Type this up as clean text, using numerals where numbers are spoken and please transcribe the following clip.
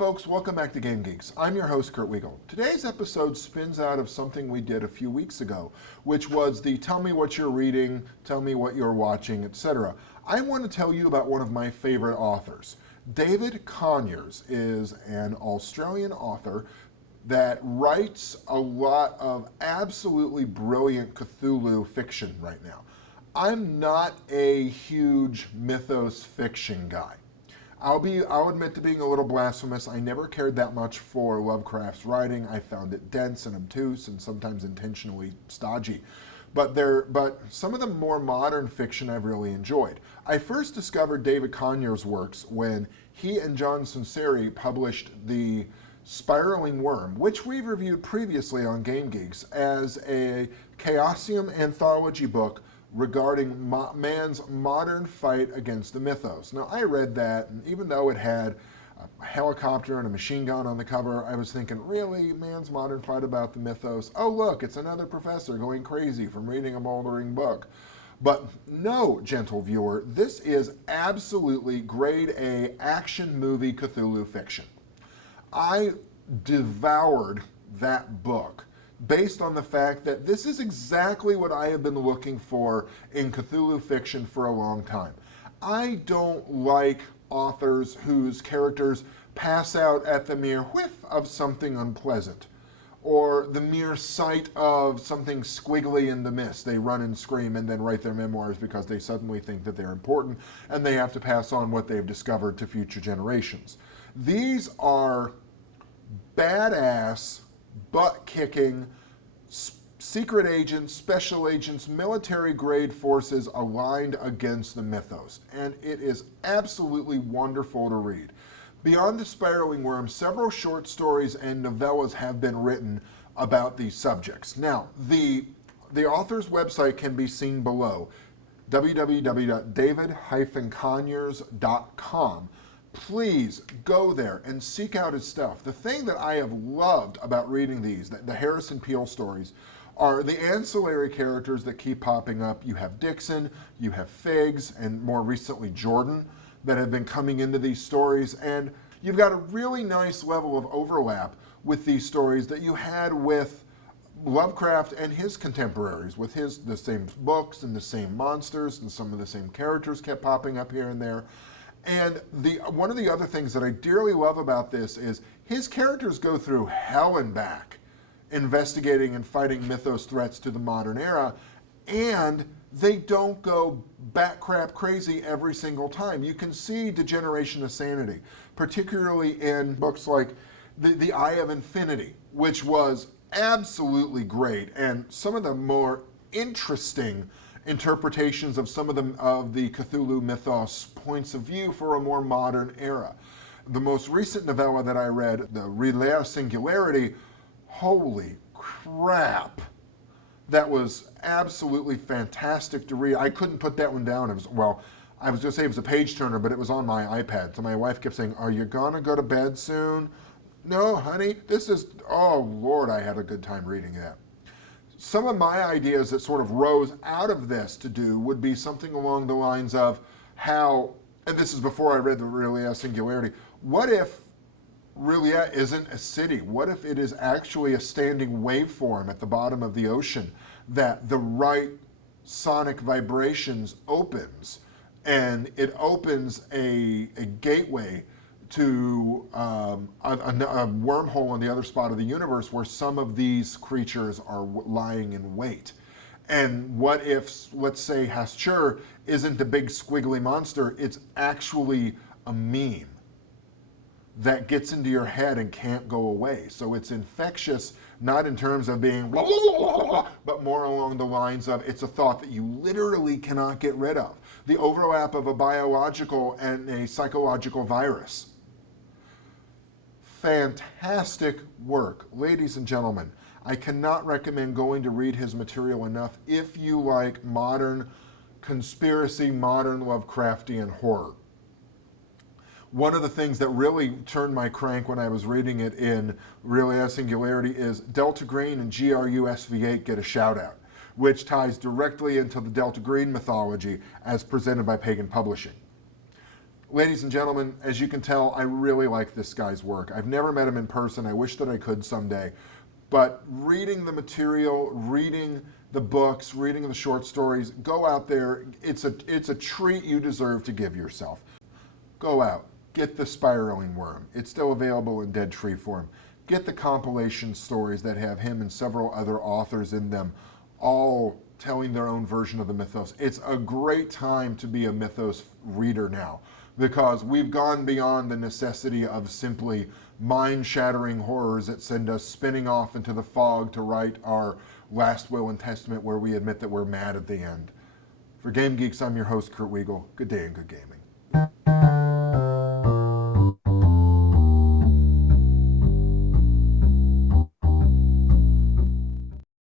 folks, welcome back to Game Geeks. I'm your host, Kurt Wiegel. Today's episode spins out of something we did a few weeks ago, which was the tell me what you're reading, tell me what you're watching, etc. I want to tell you about one of my favorite authors. David Conyers is an Australian author that writes a lot of absolutely brilliant Cthulhu fiction right now. I'm not a huge mythos fiction guy. I'll admit to being a little blasphemous. I never cared that much for Lovecraft's writing. I found it dense and obtuse and sometimes intentionally stodgy. But some of the more modern fiction I've really enjoyed. I first discovered David Conyers' works when he and John Sunseri published The Spiraling Worm, which we've reviewed previously on Game Geeks as a Chaosium anthology book regarding man's modern fight against the mythos. Now, I read that, and even though it had a helicopter and a machine gun on the cover, I was thinking, really, man's modern fight about the mythos? Oh, look, it's another professor going crazy from reading a moldering book. But no, gentle viewer, this is absolutely grade A action movie Cthulhu fiction. I devoured that book based on the fact that this is exactly what I have been looking for in Cthulhu fiction for a long time. I don't like authors whose characters pass out at the mere whiff of something unpleasant, or the mere sight of something squiggly in the mist. They run and scream and then write their memoirs because they suddenly think that they're important and they have to pass on what they've discovered to future generations. These are badass, butt-kicking, secret agents, special agents, military-grade forces aligned against the mythos, and it is absolutely wonderful to read. Beyond The Spiraling Worm, several short stories and novellas have been written about these subjects. Now, the author's website can be seen below, www.david-conyers.com. Please go there and seek out his stuff. The thing that I have loved about reading these, the Harrison Peele stories, are the ancillary characters that keep popping up. You have Dixon, you have Figs, and more recently Jordan, that have been coming into these stories. And you've got a really nice level of overlap with these stories that you had with Lovecraft and his contemporaries, with the same books and the same monsters, and some of the same characters kept popping up here and there. And one of the other things that I dearly love about this is his characters go through hell and back investigating and fighting mythos threats to the modern era, and they don't go bat crap crazy every single time. You can see degeneration of sanity, particularly in books like The Eye of Infinity, which was absolutely great, and some of the more interesting interpretations of some of the Cthulhu mythos points of view for a more modern era. The most recent novella that I read, The Relais Singularity, holy crap, that was absolutely fantastic to read. I couldn't put that one down. I was going to say it was a page turner, but it was on my iPad. So my wife kept saying, "Are you gonna go to bed soon?" "No, honey, oh Lord, I had a good time reading that." Some of my ideas that sort of rose out of this to do would be something along the lines of how, and this is before I read The Relais Singularity, what if Relais isn't a city? What if it is actually a standing waveform at the bottom of the ocean that the right sonic vibrations opens, and it opens a gateway to a wormhole on the other spot of the universe where some of these creatures are lying in wait? And what if, let's say, Hastur isn't the big squiggly monster, it's actually a meme that gets into your head and can't go away. So it's infectious, not in terms of being blah, blah, blah, blah, but more along the lines of it's a thought that you literally cannot get rid of. The overlap of a biological and a psychological virus. Fantastic work. Ladies and gentlemen, I cannot recommend going to read his material enough if you like modern conspiracy, modern Lovecraftian horror. One of the things that really turned my crank when I was reading it in Relais Singularity is Delta Green and GRUSV8 get a shout out, which ties directly into the Delta Green mythology as presented by Pagan Publishing. Ladies and gentlemen, as you can tell, I really like this guy's work. I've never met him in person. I wish that I could someday. But reading the material, reading the books, reading the short stories, go out there. It's a treat you deserve to give yourself. Go out, get the Spiraling Worm. It's still available in dead tree form. Get the compilation stories that have him and several other authors in them, all telling their own version of the mythos. It's a great time to be a mythos reader now, because we've gone beyond the necessity of simply mind-shattering horrors that send us spinning off into the fog to write our last will and testament where we admit that we're mad at the end. For Game Geeks, I'm your host, Kurt Wiegel. Good day and good gaming.